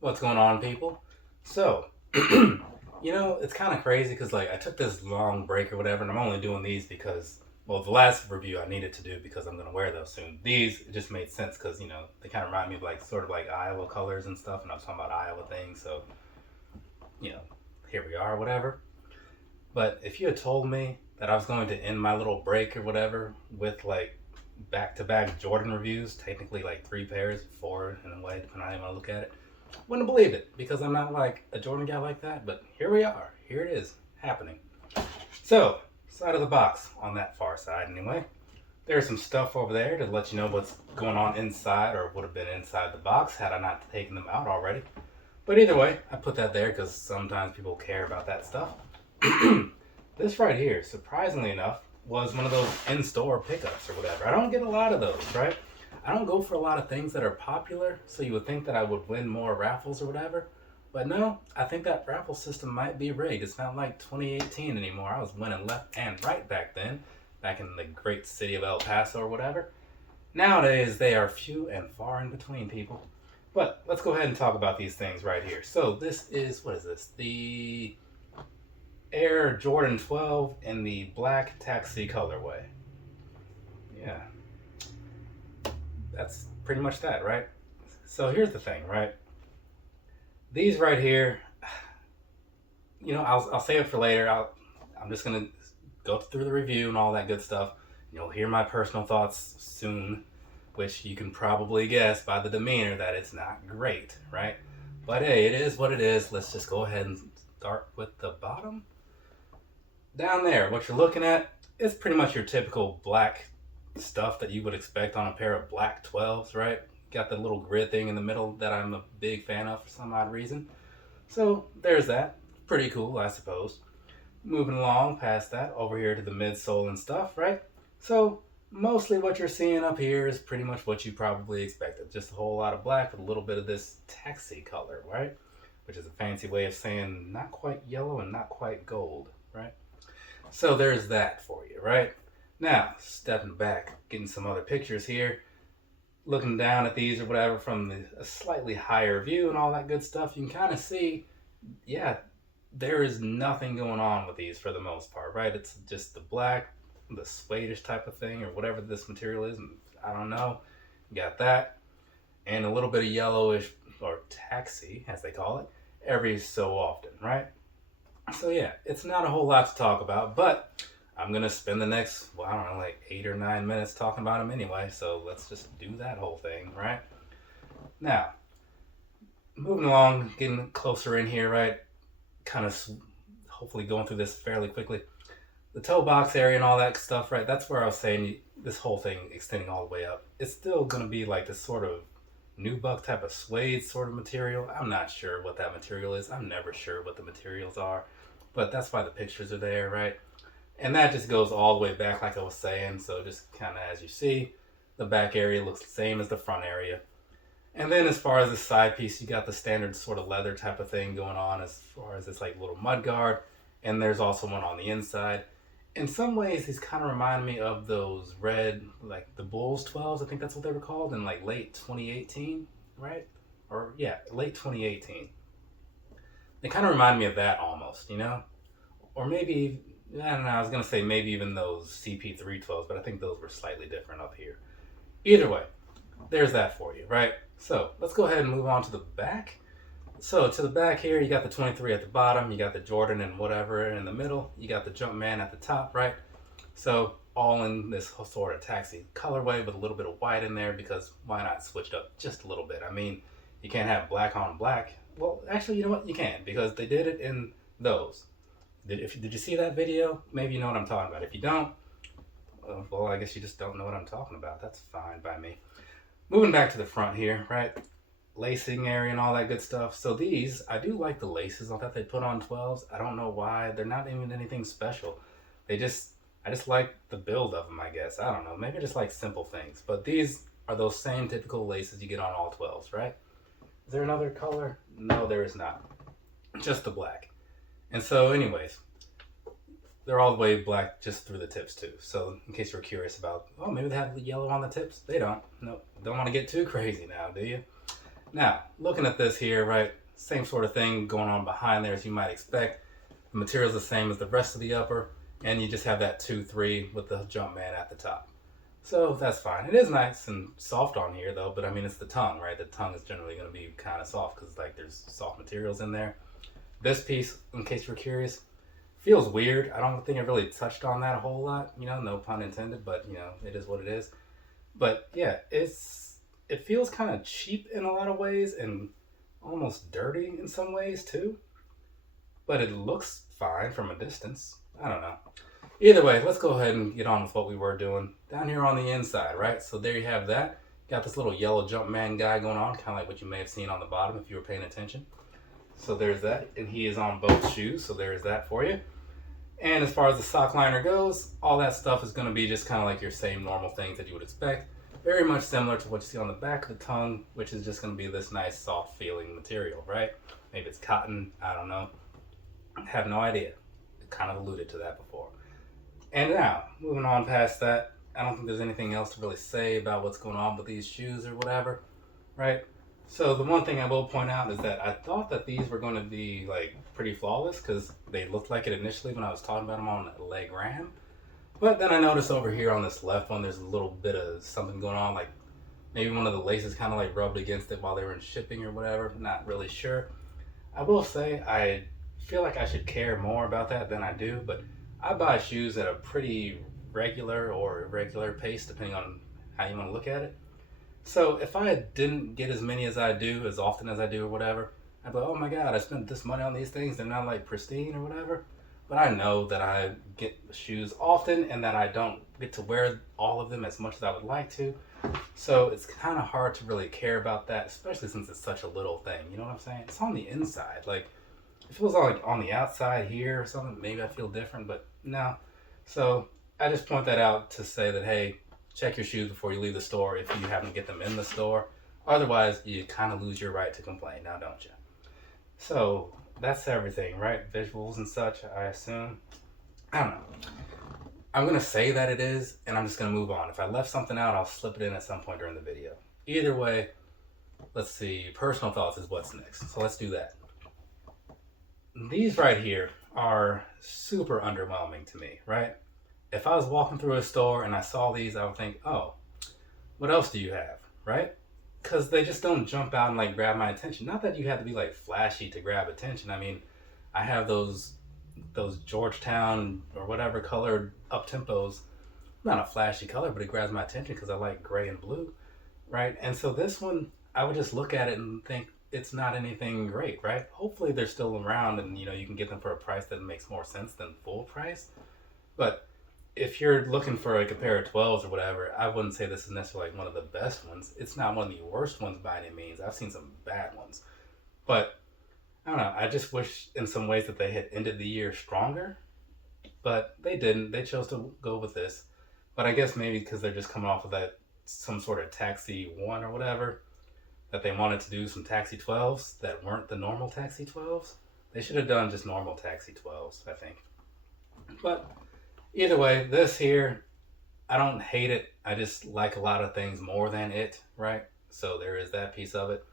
What's going on, people? So, it's kind of crazy because like I took this long break or whatever, and I'm only doing these because, well, the last review I needed to do because I'm gonna wear those soon. These it just made sense because they kind of remind me of like sort of like Iowa colors and stuff, and I was talking about Iowa things, so you know, here we are, whatever. But if you had told me that I was going to end my little break or whatever with like back-to-back Jordan reviews, technically like three pairs, four in a way, depending on how you want to look at it, wouldn't believe it because I'm not like a Jordan guy like that. But here we are. Here it is happening. So, side of the box on that far side, anyway. There's some stuff over there to let you know what's going on inside or would have been inside the box had I not taken them out already. But either way, I put that there because sometimes people care about that stuff. This right here, surprisingly enough, was one of those in-store pickups or whatever. I don't get a lot of those, right? I don't go for a lot of things that are popular, so you would think that I would win more raffles or whatever. But no, I think that raffle system might be rigged. It's not like 2018 anymore. I was winning left and right back then, back in the great city of El Paso or whatever. Nowadays, they are few and far in between, people. But let's go ahead and talk about these things right here. So this is, what is this? The Air Jordan 12 in the black taxi colorway. Yeah, that's pretty much that, right? So here's the thing, right? These right here, I'll save it for later. I'm just gonna go through the review and all that good stuff. You'll hear my personal thoughts soon, which you can probably guess by the demeanor that it's not great, right? But hey, it is what it is. Let's just go ahead and start with the bottom. Down there, what you're looking at is pretty much your typical black stuff that you would expect on a pair of black 12s, right? Got the little grid thing in the middle that I'm a big fan of for some odd reason. So there's that. Pretty cool, I suppose. Moving along past that, over here to the midsole and stuff, right? So mostly what you're seeing up here is pretty much what you probably expected. Just a whole lot of black with a little bit of this taxi color, right? Which is a fancy way of saying not quite yellow and not quite gold, right? So there's that for you, right? Now, stepping back, getting some other pictures here, looking down at these or whatever from a slightly higher view and all that good stuff, you can kind of see, yeah, there is nothing going on with these for the most part, right? It's just the black, the suede type of thing or whatever this material is. I don't know. You got that. And a little bit of yellowish or taxi, as they call it, every so often, right? So yeah, it's not a whole lot to talk about, but I'm gonna spend the next, well, I don't know, like 8 or 9 minutes talking about them anyway. So let's just do that whole thing, right? Now, moving along, getting closer in here, right? Kind of hopefully going through this fairly quickly. The toe box area and all that stuff, right? That's where I was saying this whole thing extending all the way up. It's still gonna be like this sort of nubuck type of suede sort of material. I'm not sure what that material is. I'm never sure what the materials are, but that's why the pictures are there, right? And that just goes all the way back, like I was saying. So just kind of as you see, the back area looks the same as the front area. And then as far as the side piece, you got the standard sort of leather type of thing going on as far as this like little mud guard. And there's also one on the inside. In some ways, these kind of remind me of those red, like the Bulls 12s. I think that's what they were called in like late 2018, right? Or yeah, late 2018. They kind of remind me of that almost, Or maybe, I don't know, I was going to say maybe even those CP312s, but I think those were slightly different up here. Either way, there's that for you, right? So let's go ahead and move on to the back. So to the back here, you got the 23 at the bottom, you got the Jordan and whatever in the middle, you got the Jumpman at the top, right? So all in this sort of taxi colorway with a little bit of white in there because why not switch it up just a little bit? I mean, you can't have black on black. Well, actually, you know what? You can because they did it in those. Did you see that video? Maybe you know what I'm talking about. If you don't, well, I guess you just don't know what I'm talking about. That's fine by me. Moving back to the front here, right? Lacing area and all that good stuff. So these, I do like the laces that they put on 12s. I don't know why. They're not even anything special. I just like the build of them, I guess. I don't know. Maybe I just like simple things. But these are those same typical laces you get on all 12s, right? Is there another color? No, there is not. Just the black. And so anyways, they're all the way black just through the tips too. So in case you're curious about, oh, maybe they have the yellow on the tips. They don't. No, don't want to get too crazy now, do you? Now, looking at this here, right, same sort of thing going on behind there as you might expect. The material's the same as the rest of the upper, and you just have that 2-3 with the Jumpman at the top. So that's fine. It is nice and soft on here though, but I mean, it's the tongue, right? The tongue is generally going to be kind of soft because like there's soft materials in there. This piece, in case you're curious, feels weird. I don't think I really touched on that a whole lot, no pun intended, but it is what it is. But yeah, it feels kind of cheap in a lot of ways and almost dirty in some ways too. But it looks fine from a distance. I don't know. Either way, let's go ahead and get on with what we were doing. Down here on the inside, right? So there you have that. Got this little yellow Jumpman guy going on, kind of like what you may have seen on the bottom if you were paying attention. So there's that, and he is on both shoes, so there's that for you. And as far as the sock liner goes, all that stuff is going to be just kind of like your same normal things that you would expect. Very much similar to what you see on the back of the tongue, which is just going to be this nice soft feeling material, right? Maybe it's cotton, I don't know. I have no idea. I kind of alluded to that before. And now, moving on past that, I don't think there's anything else to really say about what's going on with these shoes or whatever, right? So the one thing I will point out is that I thought that these were going to be like pretty flawless because they looked like it initially when I was talking about them on leg ram. But then I noticed over here on this left one, there's a little bit of something going on, like maybe one of the laces kind of like rubbed against it while they were in shipping or whatever. Not really sure. I will say I feel like I should care more about that than I do, but I buy shoes at a pretty regular or irregular pace, depending on how you want to look at it. So if I didn't get as many as I do, as often as I do or whatever, I'd be like, oh my God, I spent this money on these things. They're not like pristine or whatever. But I know that I get shoes often and that I don't get to wear all of them as much as I would like to. So it's kind of hard to really care about that, especially since it's such a little thing. You know what I'm saying? It's on the inside. Like, if it was like on the outside here or something, maybe I feel different, but no. So I just point that out to say that, hey, check your shoes before you leave the store if you happen to get them in the store. Otherwise, you kind of lose your right to complain now, don't you? So that's everything, right? Visuals and such, I assume. I don't know. I'm going to say that it is, and I'm just going to move on. If I left something out, I'll slip it in at some point during the video. Either way, let's see. Personal thoughts is what's next. So let's do that. These right here are super underwhelming to me, right? If I was walking through a store and I saw these, I would think, oh, what else do you have, right? Because they just don't jump out and like grab my attention. Not that you have to be like flashy to grab attention. I mean, I have those Georgetown or whatever colored up tempos. Not a flashy color, but it grabs my attention because I like gray and blue, right? And so this one, I would just look at it and think it's not anything great, right? Hopefully they're still around and you can get them for a price that makes more sense than full price. But if you're looking for like a pair of 12s or whatever, I wouldn't say this is necessarily like one of the best ones. It's not one of the worst ones by any means. I've seen some bad ones. But I don't know. I just wish in some ways that they had ended the year stronger. But they didn't. They chose to go with this. But I guess maybe because they're just coming off of that some sort of Taxi 1 or whatever, that they wanted to do some Taxi 12s that weren't the normal Taxi 12s. They should have done just normal Taxi 12s, I think. But either way, this here, I don't hate it. I just like a lot of things more than it, right? So there is that piece of it.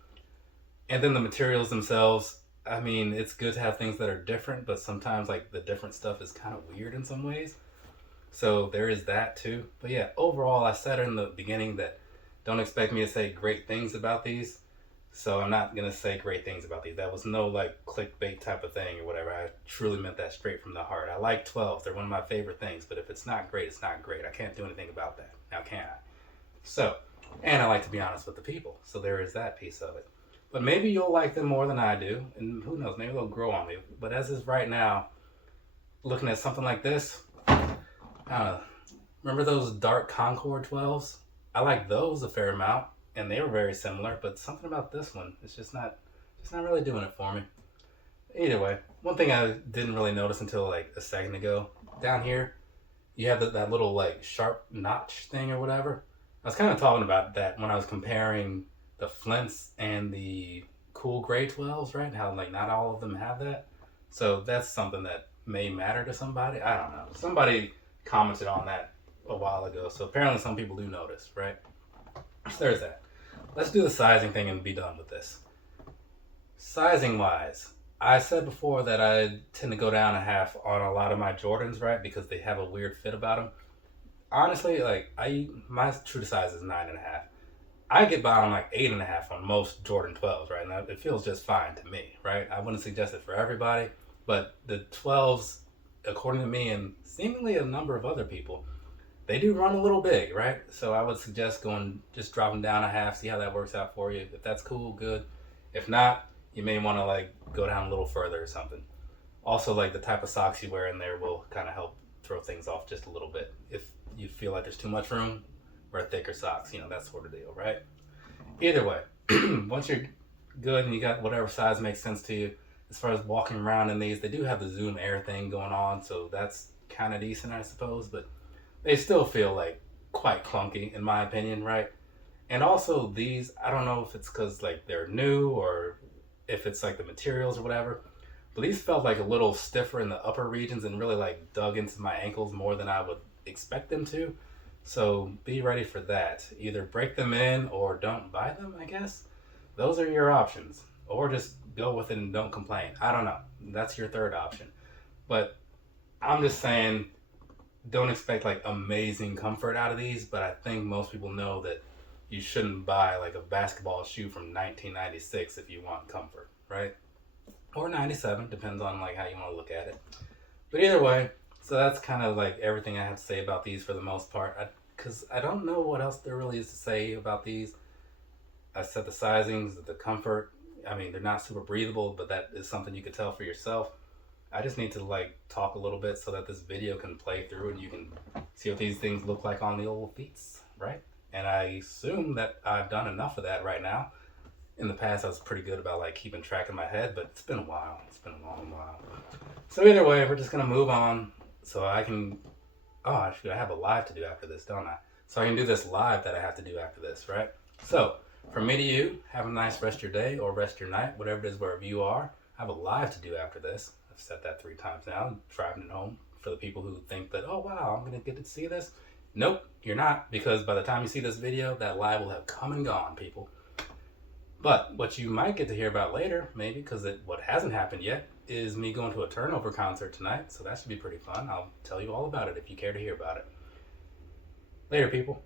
And then the materials themselves, I mean, it's good to have things that are different, but sometimes like the different stuff is kind of weird in some ways. So there is that too. But yeah, overall, I said in the beginning that don't expect me to say great things about these. So I'm not going to say great things about these. That was no like clickbait type of thing or whatever. I truly meant that straight from the heart. I like 12s. They're one of my favorite things. But if it's not great, it's not great. I can't do anything about that. Now can I? So, and I like to be honest with the people. So there is that piece of it. But maybe you'll like them more than I do. And who knows, maybe they'll grow on me. But as is right now, looking at something like this, remember those dark Concord 12s? I like those a fair amount. And they were very similar, but something about this one, it's just not really doing it for me. Either way, one thing I didn't really notice until like a second ago, down here, you have that little like sharp notch thing or whatever. I was kind of talking about that when I was comparing the Flints and the cool gray 12s, right? How like not all of them have that. So that's something that may matter to somebody. I don't know. Somebody commented on that a while ago. So apparently some people do notice, right? So there's that. let's do the sizing thing and be done with this. Sizing wise, I said before that I tend to go down a half on a lot of my Jordans, right? Because they have a weird fit about them. Honestly, like my true to size is 9.5. I get by on like 8.5 on most Jordan 12s, right? Now it feels just fine to me, right? I wouldn't suggest it for everybody, but the 12s, according to me and seemingly a number of other people, they do run a little big, right? So I would suggest going just dropping down a half, see how that works out for you. If that's cool, good. If not, you may want to like go down a little further or something. Also, like the type of socks you wear in there will kind of help throw things off just a little bit. If you feel like there's too much room, wear thicker socks, that sort of deal, right? Either way, once you're good and you got whatever size makes sense to you, as far as walking around in these, they do have the Zoom Air thing going on, so that's kind of decent, I suppose, but they still feel like quite clunky, in my opinion, right? And also these, I don't know if it's because like they're new or if it's like the materials or whatever, but these felt like a little stiffer in the upper regions and really like dug into my ankles more than I would expect them to. So be ready for that. Either break them in or don't buy them, I guess. Those are your options. Or just go with it and don't complain. I don't know. That's your third option. But I'm just saying, don't expect like amazing comfort out of these, but I think most people know that you shouldn't buy like a basketball shoe from 1996 if you want comfort, right? Or 97, depends on like how you want to look at it. But either way, so that's kind of like everything I have to say about these for the most part. Because I don't know what else there really is to say about these. I said the sizings, the comfort. I mean, they're not super breathable, but that is something you could tell for yourself. I just need to like talk a little bit so that this video can play through and you can see what these things look like on the old feet, right? And I assume that I've done enough of that right now. In the past, I was pretty good about like keeping track in my head, but it's been a while. It's been a long while. So either way, we're just gonna move on so I can. Oh, actually, I have a live to do after this, don't I? So I can do this live that I have to do after this, right? So from me to you, have a nice rest of your day or rest of your night, whatever it is, wherever you are. I have a live to do after this. I've said that 3 times now. I'm driving it home for the people who think that, oh wow, I'm gonna get to see this. Nope, you're not, because by the time you see this video, that live will have come and gone, people. But what you might get to hear about later, maybe, because what hasn't happened yet, is me going to a turnover concert tonight. So that should be pretty fun. I'll tell you all about it if you care to hear about it. Later, people.